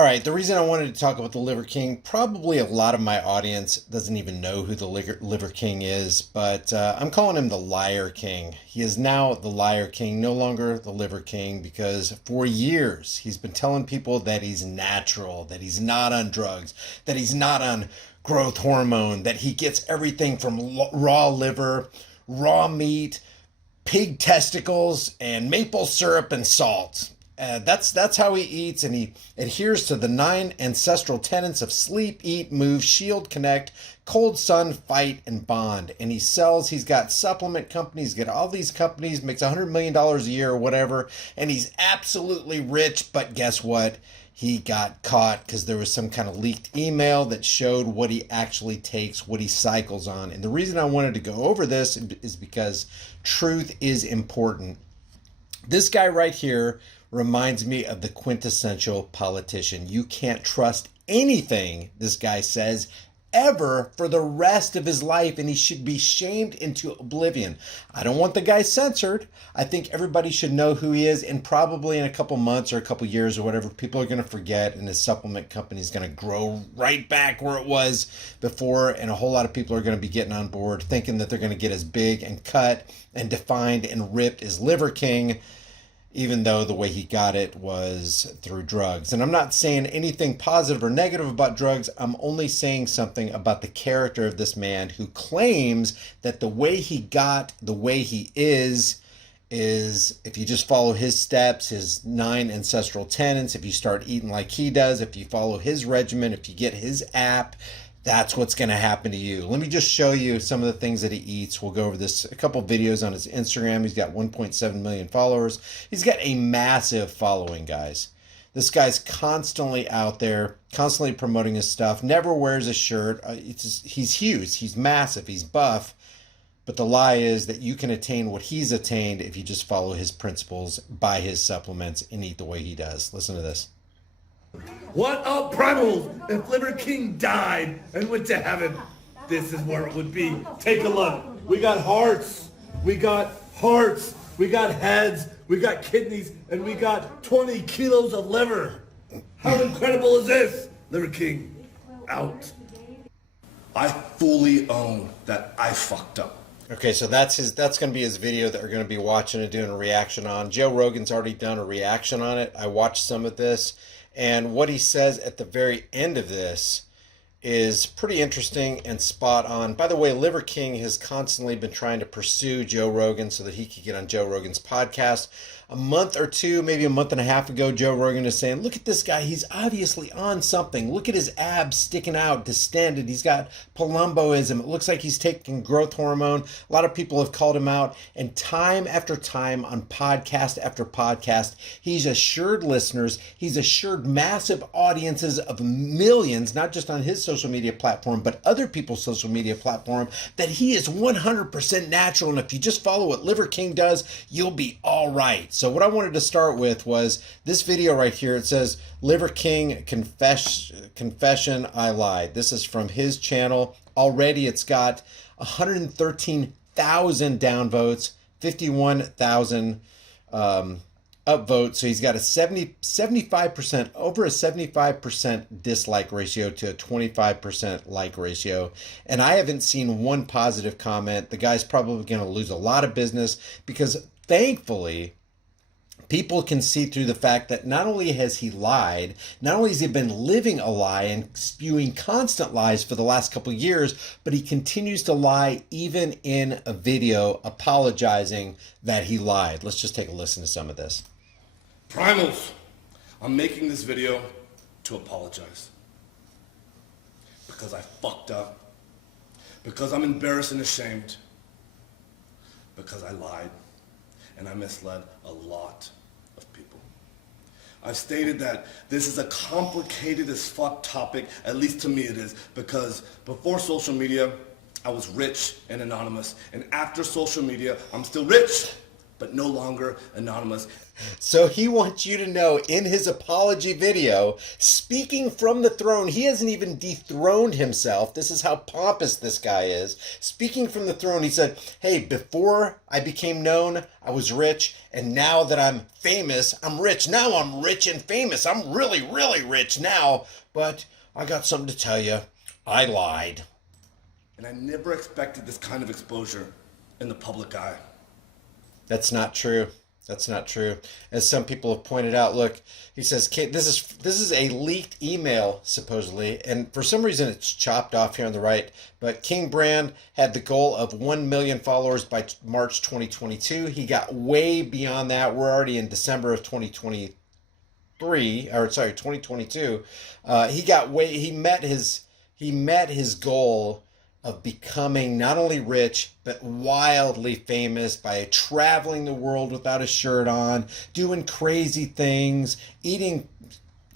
All right, the reason I wanted to talk about the Liver King, probably a lot of my audience doesn't even know who the Liver King is, but I'm calling him the Liar King. He is now the Liar King, no longer the Liver King, because for years he's been telling people that he's natural, that he's not on drugs, that he's not on growth hormone, that he gets everything from raw liver, raw meat, pig testicles, and maple syrup and salt. That's how he eats, and he adheres to the 9 ancestral tenets of sleep, eat, move, shield, connect, cold sun, fight, and bond. And he sells. He's got supplement companies, got all these companies, makes $100 million a year or whatever, and he's absolutely rich. But guess what? He got caught because there was some kind of leaked email that showed what he actually takes, what he cycles on. And the reason I wanted to go over this is because truth is important. This guy right here reminds me of the quintessential politician. You can't trust anything this guy says ever for the rest of his life, and he should be shamed into oblivion. I don't want the guy censored. I think everybody should know who he is, and probably in a couple months or a couple years or whatever, people are going to forget, and his supplement company is going to grow right back where it was before, and a whole lot of people are going to be getting on board thinking that they're going to get as big and cut and defined and ripped as Liver King, even though the way he got it was through drugs. And I'm not saying anything positive or negative about drugs. I'm only saying something about the character of this man who claims that the way he got the way he is if you just follow his steps, his 9 ancestral tenets, if you start eating like he does, if you follow his regimen, if you get his app, that's what's going to happen to you. Let me just show you some of the things that he eats. We'll go over this, a couple videos on his Instagram. He's got 1.7 million followers. He's got a massive following, guys. This guy's constantly out there, constantly promoting his stuff, never wears a shirt. He's huge, he's massive, he's buff. But the lie is that you can attain what he's attained if you just follow his principles, buy his supplements, and eat the way he does. Listen to this. What up, primals? If Liver King died and went to heaven, this is where it would be. Take a look. We got hearts. We got hearts. We got heads. We got kidneys. And we got 20 kilos of liver. How incredible is this? Liver King, out. I fully own that I fucked up. Okay, so that's going to be his video that we're going to be watching and doing a reaction on. Joe Rogan's already done a reaction on it. I watched some of this. And what he says at the very end of this is pretty interesting and spot on. By the way, Liver King has constantly been trying to pursue Joe Rogan so that he could get on Joe Rogan's podcast. A month or two, maybe a month and a half ago, Joe Rogan is saying, look at this guy. He's obviously on something. Look at his abs sticking out, distended. He's got palumboism. It looks like he's taking growth hormone. A lot of people have called him out. And time after time on podcast after podcast, he's assured listeners, he's assured massive audiences of millions, not just on his social media platform, but other people's social media platform, that he is 100% natural. And if you just follow what Liver King does, you'll be all right. So what I wanted to start with was this video right here. It says, Liver King confession, I lied. This is from his channel. Already it's got 113,000 downvotes, 51,000 upvotes. So he's got a 75%, over a 75% dislike ratio to a 25% like ratio. And I haven't seen one positive comment. The guy's probably going to lose a lot of business because thankfully, people can see through the fact that not only has he lied, not only has he been living a lie and spewing constant lies for the last couple of years, but he continues to lie even in a video apologizing that he lied. Let's just take a listen to some of this. Primals, I'm making this video to apologize. Because I fucked up. Because I'm embarrassed and ashamed. Because I lied. And I misled a lot of people. I've stated that this is a complicated as fuck topic, at least to me it is, because before social media, I was rich and anonymous. And after social media, I'm still rich, but no longer anonymous. So he wants you to know in his apology video, speaking from the throne, he hasn't even dethroned himself. This is how pompous this guy is. Speaking from the throne, he said, hey, before I became known, I was rich. And now that I'm famous, I'm rich. Now I'm rich and famous. I'm really, really rich now. But I got something to tell you. I lied. And I never expected this kind of exposure in the public eye. That's not true. That's not true. As some people have pointed out, look, he says this is a leaked email supposedly, and for some reason it's chopped off here on the right. But King Brand had the goal of 1 million followers by March 2022. He got way beyond that. We're already in December of 2022. He met his goal of becoming not only rich, but wildly famous by traveling the world without a shirt on, doing crazy things, eating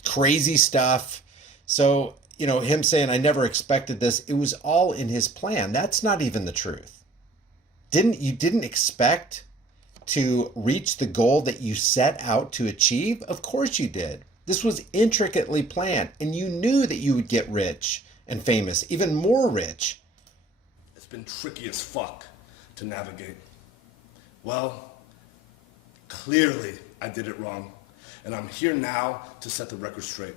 crazy stuff. So, him saying, I never expected this, it was all in his plan. That's not even the truth. You didn't expect to reach the goal that you set out to achieve? Of course you did. This was intricately planned, and you knew that you would get rich and famous, even more rich. Been tricky as fuck to navigate. Well, clearly I did it wrong, and I'm here now to set the record straight.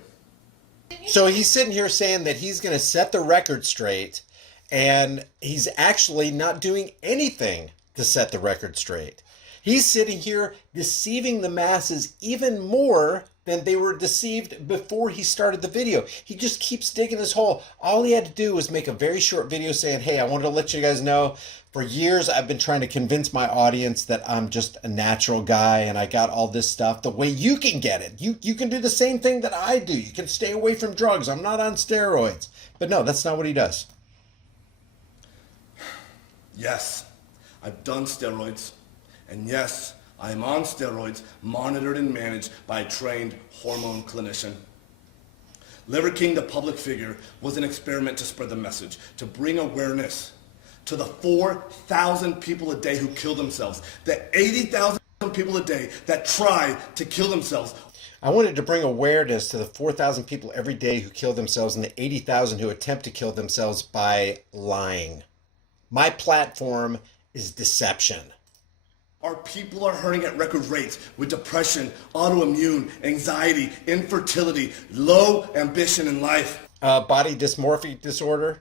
So he's sitting here saying that he's going to set the record straight, and he's actually not doing anything to set the record straight. He's sitting here deceiving the masses even more than they were deceived before he started the video. He just keeps digging this hole. All he had to do was make a very short video saying, hey, I wanted to let you guys know, for years I've been trying to convince my audience that I'm just a natural guy and I got all this stuff the way you can get it. You can do the same thing that I do. You can stay away from drugs. I'm not on steroids. But no, that's not what he does. Yes, I've done steroids. And yes, I am on steroids, monitored and managed by a trained hormone clinician. Liver King, the public figure, was an experiment to spread the message, to bring awareness to the 4,000 people a day who kill themselves, the 80,000 people a day that try to kill themselves. I wanted to bring awareness to the 4,000 people every day who kill themselves and the 80,000 who attempt to kill themselves by lying. My platform is deception. Our people are hurting at record rates with depression, autoimmune, anxiety, infertility, low ambition in life. Body dysmorphic disorder,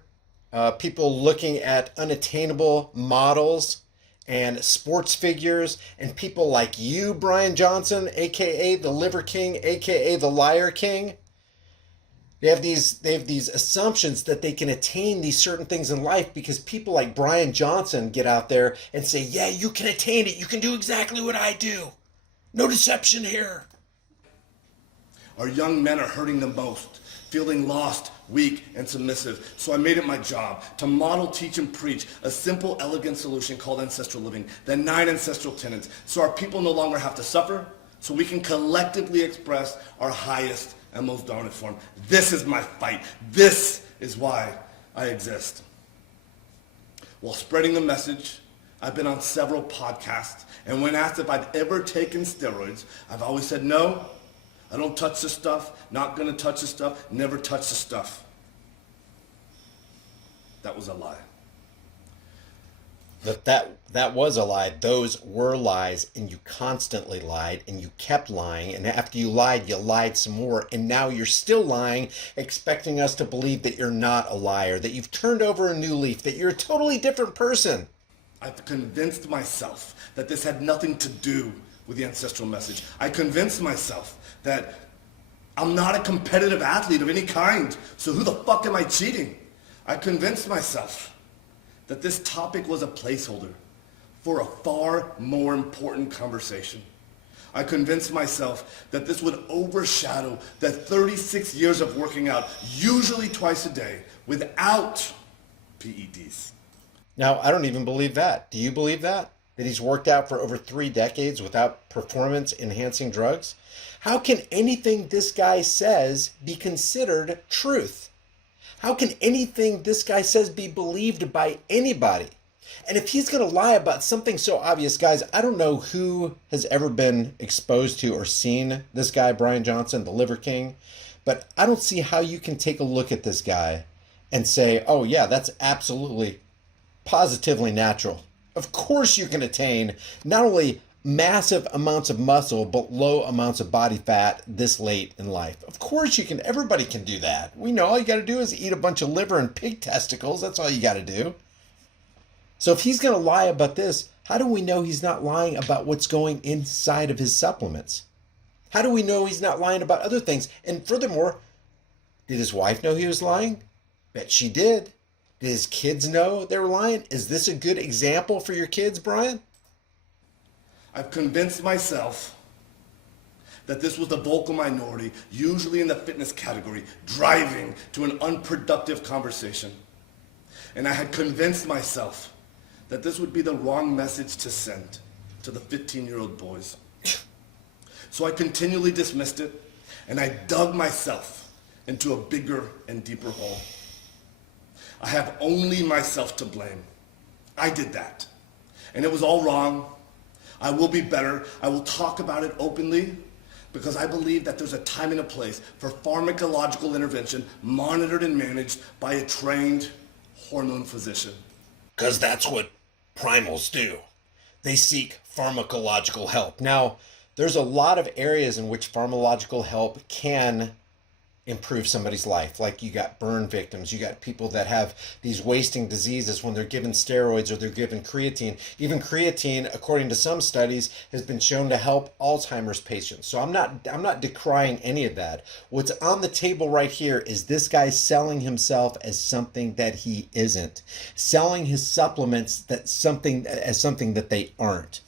people looking at unattainable models and sports figures, and people like you, Brian Johnson, aka the Liver King, aka the Liar King. They have these assumptions that they can attain these certain things in life because people like Brian Johnson get out there and say, yeah, you can attain it. You can do exactly what I do. No deception here. Our young men are hurting the most, feeling lost, weak, and submissive. So I made it my job to model, teach, and preach a simple, elegant solution called ancestral living, the 9 ancestral tenets, so our people no longer have to suffer, so we can collectively express our highest and most dominant form. This is my fight. This is why I exist. While spreading the message, I've been on several podcasts, and when asked if I'd ever taken steroids, I've always said no. I don't touch this stuff, not gonna touch this stuff, never touch the stuff. That was a lie. That was a lie. Those were lies, and you constantly lied, and you kept lying, and after you lied some more, and now you're still lying, expecting us to believe that you're not a liar, that you've turned over a new leaf, that you're a totally different person. I've convinced myself that this had nothing to do with the ancestral message. I convinced myself that I'm not a competitive athlete of any kind, so who the fuck am I cheating? I convinced myself that this topic was a placeholder for a far more important conversation. I convinced myself that this would overshadow the 36 years of working out, usually twice a day, without PEDs. Now, I don't even believe that. Do you believe that? That he's worked out for over 3 decades without performance-enhancing drugs? How can anything this guy says be considered truth? How can anything this guy says be believed by anybody? And if he's going to lie about something so obvious, guys, I don't know who has ever been exposed to or seen this guy, Brian Johnson, the Liver King, but I don't see how you can take a look at this guy and say, oh, yeah, that's absolutely, positively natural. Of course you can attain not only massive amounts of muscle, but low amounts of body fat this late in life. Of course you can. Everybody can do that. We know all you got to do is eat a bunch of liver and pig testicles. That's all you got to do. So if he's going to lie about this, how do we know he's not lying about what's going inside of his supplements? How do we know he's not lying about other things? And furthermore, did his wife know he was lying? Bet she did. Did his kids know they were lying? Is this a good example for your kids, Brian? I've convinced myself that this was the vocal minority, usually in the fitness category, driving to an unproductive conversation. And I had convinced myself that this would be the wrong message to send to the 15-year-old boys. So I continually dismissed it, and I dug myself into a bigger and deeper hole. I have only myself to blame. I did that, and it was all wrong. I will be better. I will talk about it openly because I believe that there's a time and a place for pharmacological intervention monitored and managed by a trained hormone physician. Because that's what primals do. They seek pharmacological help. Now, there's a lot of areas in which pharmacological help can improve somebody's life. Like you got burn victims, you got people that have these wasting diseases when they're given steroids or they're given creatine. Even creatine, according to some studies, has been shown to help Alzheimer's patients. So I'm not decrying any of that. What's on the table right here is this guy selling himself as something that he isn't. Selling his supplements as something that they aren't.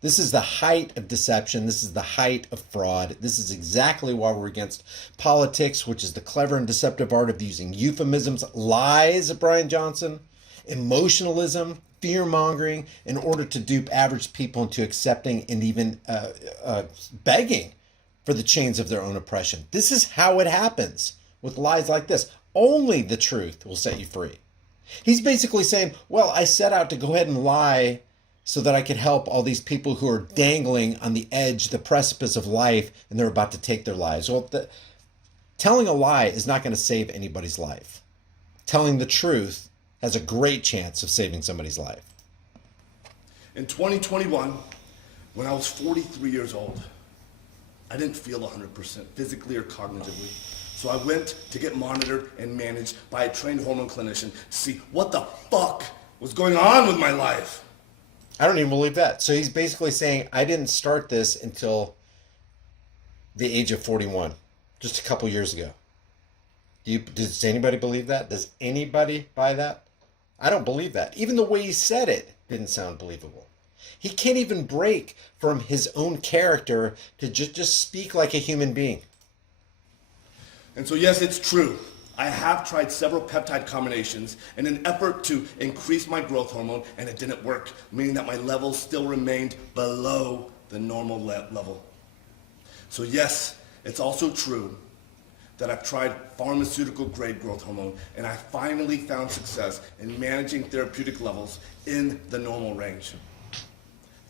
This is the height of deception. This is the height of fraud. This is exactly why we're against politics, which is the clever and deceptive art of using euphemisms, lies, Brian Johnson, emotionalism, fear-mongering, in order to dupe average people into accepting and even begging for the chains of their own oppression. This is how it happens with lies like this. Only the truth will set you free. He's basically saying, well, I set out to go ahead and lie so that I could help all these people who are dangling on the edge, the precipice of life, and they're about to take their lives. Well, telling a lie is not going to save anybody's life. Telling the truth has a great chance of saving somebody's life. In 2021, when I was 43 years old, I didn't feel 100% physically or cognitively. So I went to get monitored and managed by a trained hormone clinician to see what the fuck was going on with my life. I don't even believe that. So he's basically saying, I didn't start this until the age of 41, just a couple years ago. Does anybody believe that? Does anybody buy that? I don't believe that. Even the way he said it didn't sound believable. He can't even break from his own character to just speak like a human being. And so yes, it's true. I have tried several peptide combinations in an effort to increase my growth hormone, and it didn't work, meaning that my levels still remained below the normal level. So yes, it's also true that I've tried pharmaceutical grade growth hormone, and I finally found success in managing therapeutic levels in the normal range.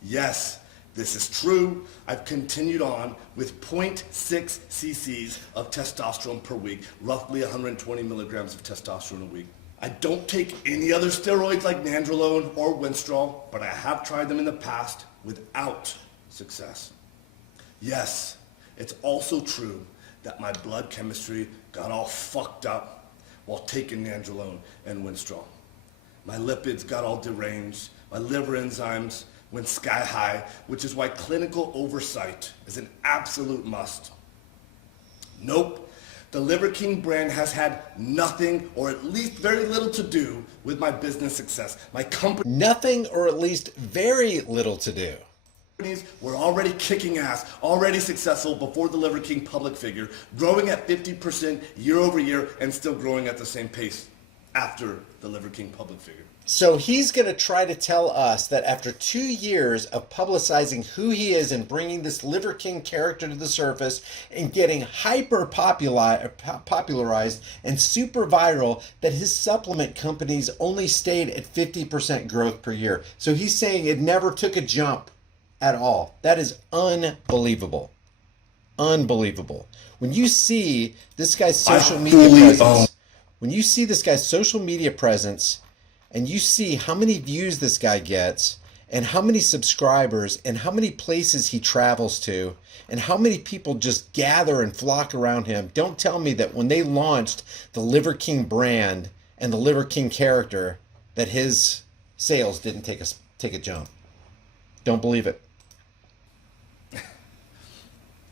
Yes, this is true. I've continued on with 0.6 cc's of testosterone per week, roughly 120 milligrams of testosterone a week. I don't take any other steroids like nandrolone or winstrol, but I have tried them in the past without success. Yes, it's also true that my blood chemistry got all fucked up while taking nandrolone and winstrol. My lipids got all deranged, my liver enzymes went sky high, which is why clinical oversight is an absolute must. Nope, the Liver King brand has had nothing or at least very little to do with my business success. My company Nothing or at least very little to do. companies were already kicking ass, already successful before the Liver King public figure, growing at 50% year over year and still growing at the same pace after the Liver King public figure. So he's going to try to tell us that after 2 years of publicizing who he is and bringing this Liver King character to the surface and getting popularized and super viral, that his supplement companies only stayed at 50% growth per year. So he's saying it never took a jump at all. That is unbelievable. Unbelievable. When you see this guy's social media presence, and you see how many views this guy gets, and how many subscribers, and how many places he travels to, and how many people just gather and flock around him, don't tell me that when they launched the Liver King brand and the Liver King character, that his sales didn't take a jump. Don't believe it.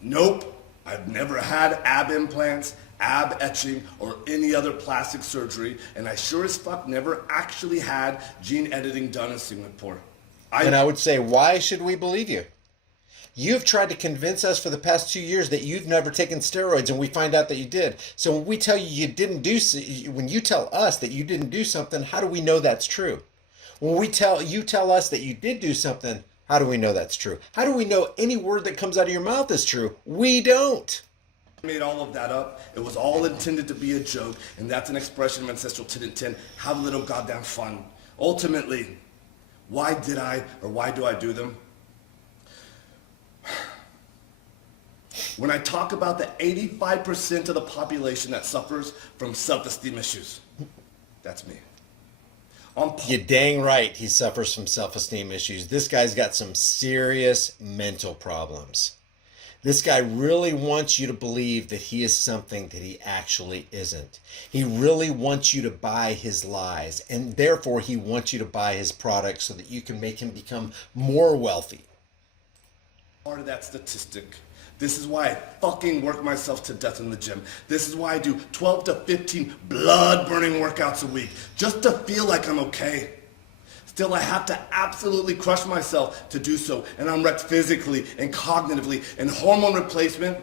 Nope. I've never had ab implants, ab etching, or any other plastic surgery, and I sure as fuck never actually had gene editing done in Singapore. And I would say, why should we believe you? You've tried to convince us for the past 2 years that you've never taken steroids, and we find out that you did. So when we tell you didn't do, when you tell us that you didn't do something, how do we know that's true? When you tell us that you did do something, how do we know that's true? How do we know any word that comes out of your mouth is true? We don't. I made all of that up. It was all intended to be a joke, and that's an expression of ancestral tin. Have a little goddamn fun. Ultimately, why do I do them? When I talk about the 85% of the population that suffers from self-esteem issues, that's me. You're dang right he suffers from self-esteem issues. This guy's got some serious mental problems. This guy really wants you to believe that he is something that he actually isn't. He really wants you to buy his lies, and therefore he wants you to buy his products so that you can make him become more wealthy. Part of that statistic. This is why I fucking work myself to death in the gym. This is why I do 12 to 15 blood-burning workouts a week, just to feel like I'm okay. Still, I have to absolutely crush myself to do so, and I'm wrecked physically and cognitively, and hormone replacement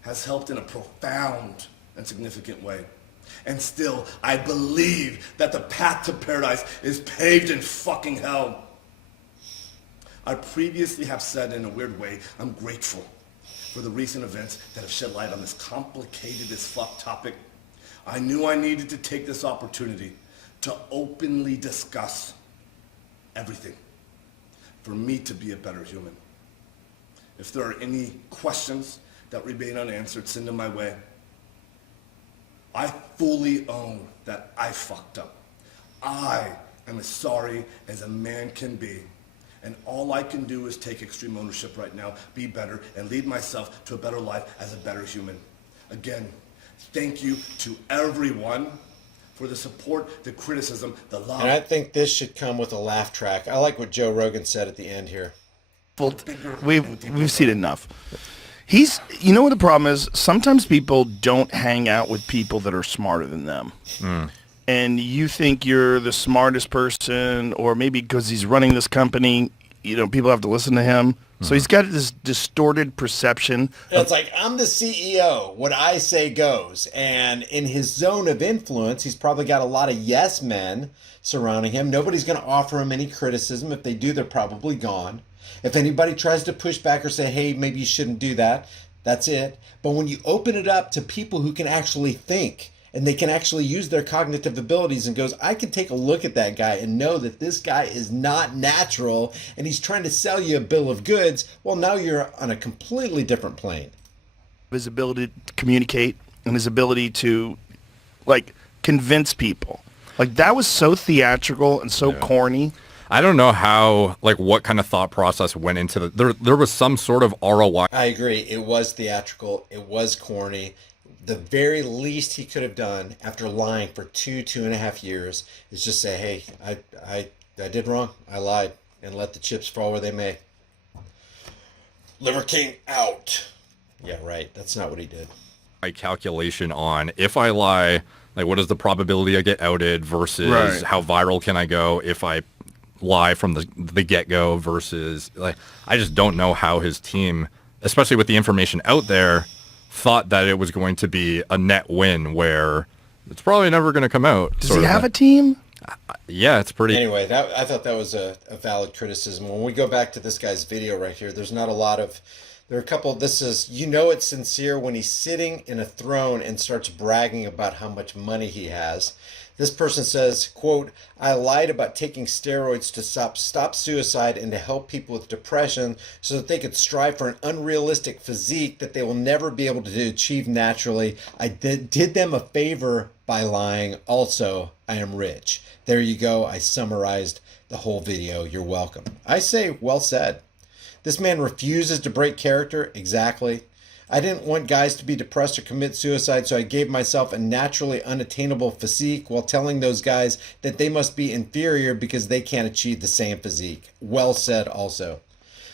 has helped in a profound and significant way. And still, I believe that the path to paradise is paved in fucking hell. I previously have said in a weird way, I'm grateful for the recent events that have shed light on this complicated as fuck topic. I knew I needed to take this opportunity to openly discuss everything for me to be a better human. If there are any questions that remain unanswered, send them my way. I fully own that I fucked up. I am as sorry as a man can be. And all I can do is take extreme ownership right now, be better, and lead myself to a better life as a better human. Again, thank you to everyone for the support, the criticism, the love. And I think this should come with a laugh track. I like what Joe Rogan said at the end here. We've seen enough. You know what the problem is? Sometimes people don't hang out with people that are smarter than them. And you think you're the smartest person, or maybe because he's running this company, people have to listen to him. So he's got this distorted perception. It's like, I'm the CEO. What I say goes. And in his zone of influence, he's probably got a lot of yes men surrounding him. Nobody's going to offer him any criticism. If they do, they're probably gone. If anybody tries to push back or say, hey, maybe you shouldn't do that, that's it. But when you open it up to people who can actually think, and they can actually use their cognitive abilities and goes, I can take a look at that guy and know that this guy is not natural and he's trying to sell you a bill of goods. Well, now you're on a completely different plane. His ability to communicate and his ability to, convince people. That was so theatrical and so corny. I don't know how, what kind of thought process went into there was some sort of ROI. I agree. It was theatrical. It was corny. The very least he could have done after lying for 2.5 years is just say, hey, I did wrong. I lied, and let the chips fall where they may. Liver King out. Yeah, right. That's not what he did. My calculation on if I lie, what is the probability I get outed versus how viral can I go if I lie from the get-go versus I just don't know how his team, especially with the information out there, thought that it was going to be a net win where it's probably never going to come out. Does he have a team? Yeah, it's pretty. Anyway, I thought that was a valid criticism. When we go back to this guy's video right here, there's not a lot of. There are a couple. This is, you know, it's sincere when he's sitting in a throne and starts bragging about how much money he has. This person says, quote, I lied about taking steroids to stop suicide and to help people with depression so that they could strive for an unrealistic physique that they will never be able to achieve naturally. I did them a favor by lying. Also, I am rich. There you go. I summarized the whole video. You're welcome. I say, well said. This man refuses to break character. Exactly. I didn't want guys to be depressed or commit suicide, so I gave myself a naturally unattainable physique while telling those guys that they must be inferior because they can't achieve the same physique. Well said also.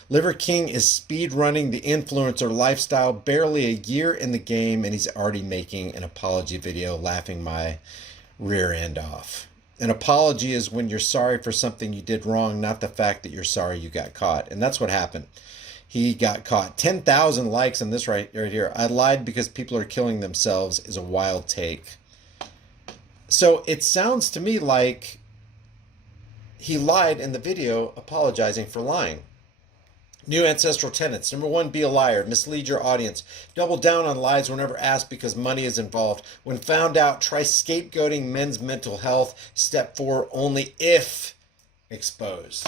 Liver King is speed running the influencer lifestyle, barely a year in the game, and he's already making an apology video, laughing my rear end off. An apology is when you're sorry for something you did wrong, not the fact that you're sorry you got caught. And that's what happened. He got caught. 10,000 likes on this right here. I lied because people are killing themselves is a wild take. So it sounds to me like he lied in the video apologizing for lying. New ancestral tenets. Number 1, be a liar. Mislead your audience. Double down on lies whenever asked because money is involved. When found out, try scapegoating men's mental health. Step 4, only if exposed.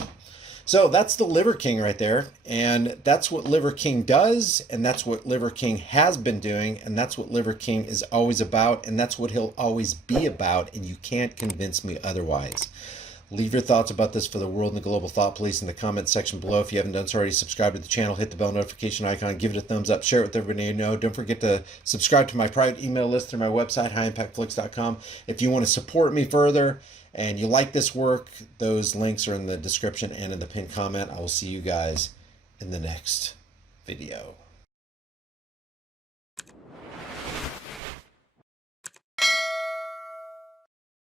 So that's the Liver King right there. And that's what Liver King does. And that's what Liver King has been doing. And that's what Liver King is always about. And that's what he'll always be about. And you can't convince me otherwise. Leave your thoughts about this for the world and the global thought police in the comment section below. If you haven't done so already, subscribe to the channel, hit the bell notification icon, give it a thumbs up, share it with everybody you know. Don't forget to subscribe to my private email list through my website, highimpactflix.com. If you want to support me further and you like this work, those links are in the description and in the pinned comment. I will see you guys in the next video.